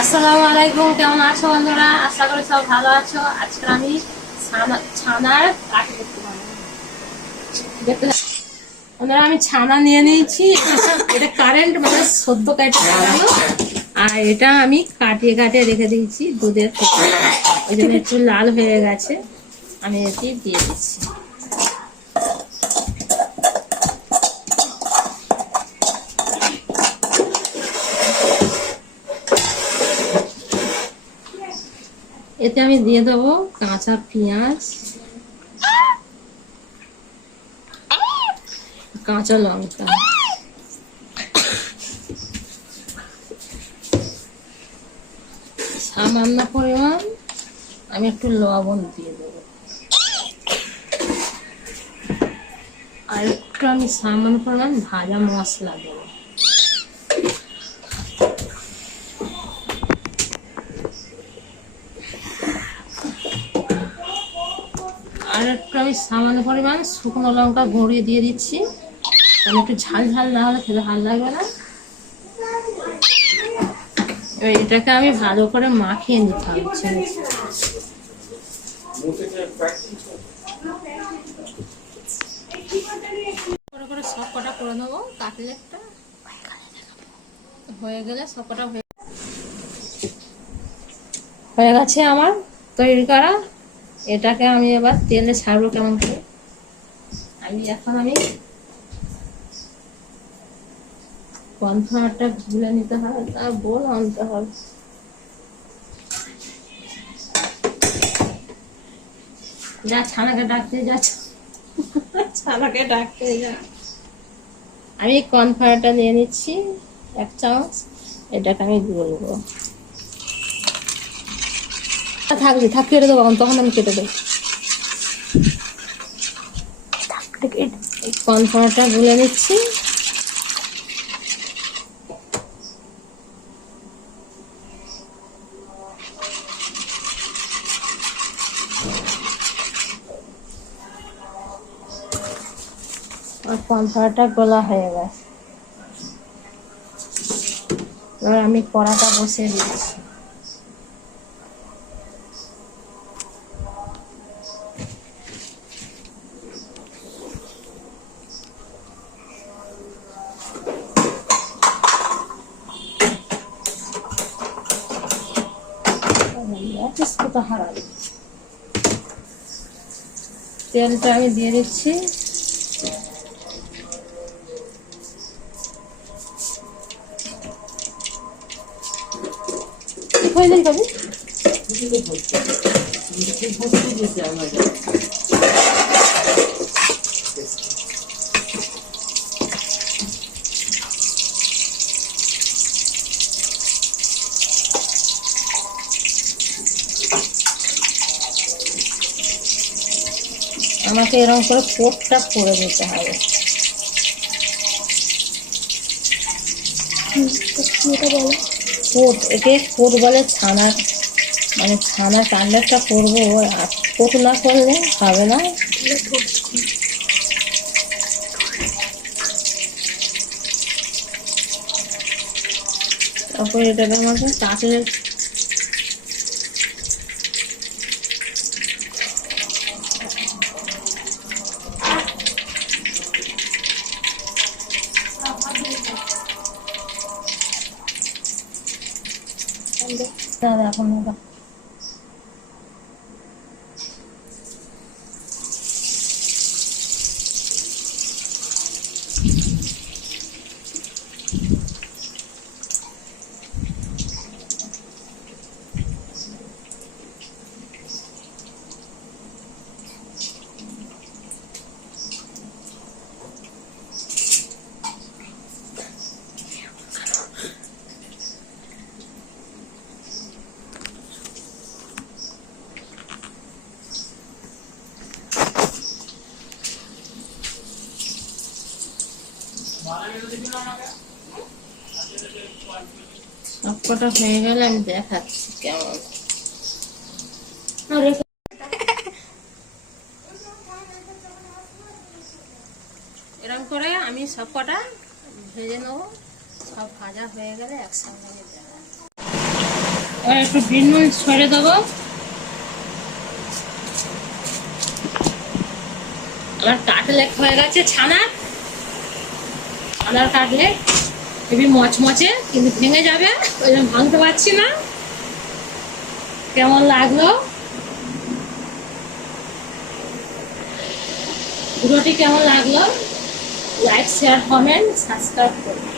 আসসালামু আলাইকুম, কেমন আছো বন্ধুরা? আশা করি সব ভালো আছো। আজকে আমি ছানার কাঠি করতে পারবো দেখতে বন্ধুরা, আমি ছানা নিয়ে নিয়েছি। এটা কারেন্ট মানে সদ্য কাটে লাগানো, আর এটা আমি কাটিয়ে কাটিয়ে রেখে দিয়েছি দুধের থেকে, ওই জন্য একটু লাল হয়ে গেছে। আমি এটি দিয়ে দিচ্ছি। এতে আমি দিয়ে দেবো কাঁচা পেঁয়াজ, কাঁচা লঙ্কা, সামান্য পরিমাণ আমি একটু লবণ দিয়ে দেবো, আর একটু আমি সামান্য পরিমাণ ভাজা মশলা দেবো। আর একটু আমি সামান্য পরিমাণ শুকনো লঙ্কা গুঁড়িয়ে দিয়ে দিচ্ছি, কারণ একটু ঝাল ঝাল না হলে খেতে ভালো লাগবে না। এবার এটাকে আমি ভালো করে মাখিয়ে নিতে হবে। করে করে সব কটা করে নেবো। কাটলেটটা হয়ে গেলে সব কটা হয়ে গেছে আমার তৈরি করা। এটাকে আমি এবার তেলে ছাড়বো কেমন করে। আমি কর্নফ্লাওয়ারটা গুলে নিতে হবে, তার বোল আনতে হবে। যা ছানাকে ডাকতে যাচ্ছ, ছানাকে ডাকতে যা। আমি কর্নফ্লাওয়ারটা নিয়ে নিচ্ছি 1 চামচ। এটাকে আমি গুলবো। থাক কেটে দেবো, তখন আমি কেটে দেবো। কর্নফ্লাওয়ারটা গুলে নিচ্ছি। আর কর্নফ্লাওয়ারটা গোলা হয়ে গেছে। এবার আমি কড়াটা বসিয়ে দিচ্ছি। তেলটা আমি দিয়ে দিচ্ছি। আমাকে এরকম করে কোটটা করে দিতে হবে। কোট, একে কোট বলে। ছানার মানে ছানার কান্ডারটা করবো, আর কোট না করলে হবে না। তারপরে এটাকে আমাকে কাটলেট এখন সবকটা হয়ে গেলে আমি দেখাচ্ছি কেমন। এরকম করে আমি সবকটা ভেজে নেবো। সব ভাজা হয়ে গেলে একসঙ্গে দেবো। এবার একটু বিট নুন ছড়ে দেবো। আমার কাটলেট হয়ে গেছে, ছানার কাটলেট। হেবি মচমচে, কিন্তু ভেঙে যাবে, ওই জন্য ভাঙতে পারছি না। কেমন লাগলো ভিডিওটি, কেমন লাগলো? লাইক, শেয়ার, কমেন্ট, সাবস্ক্রাইব করুন।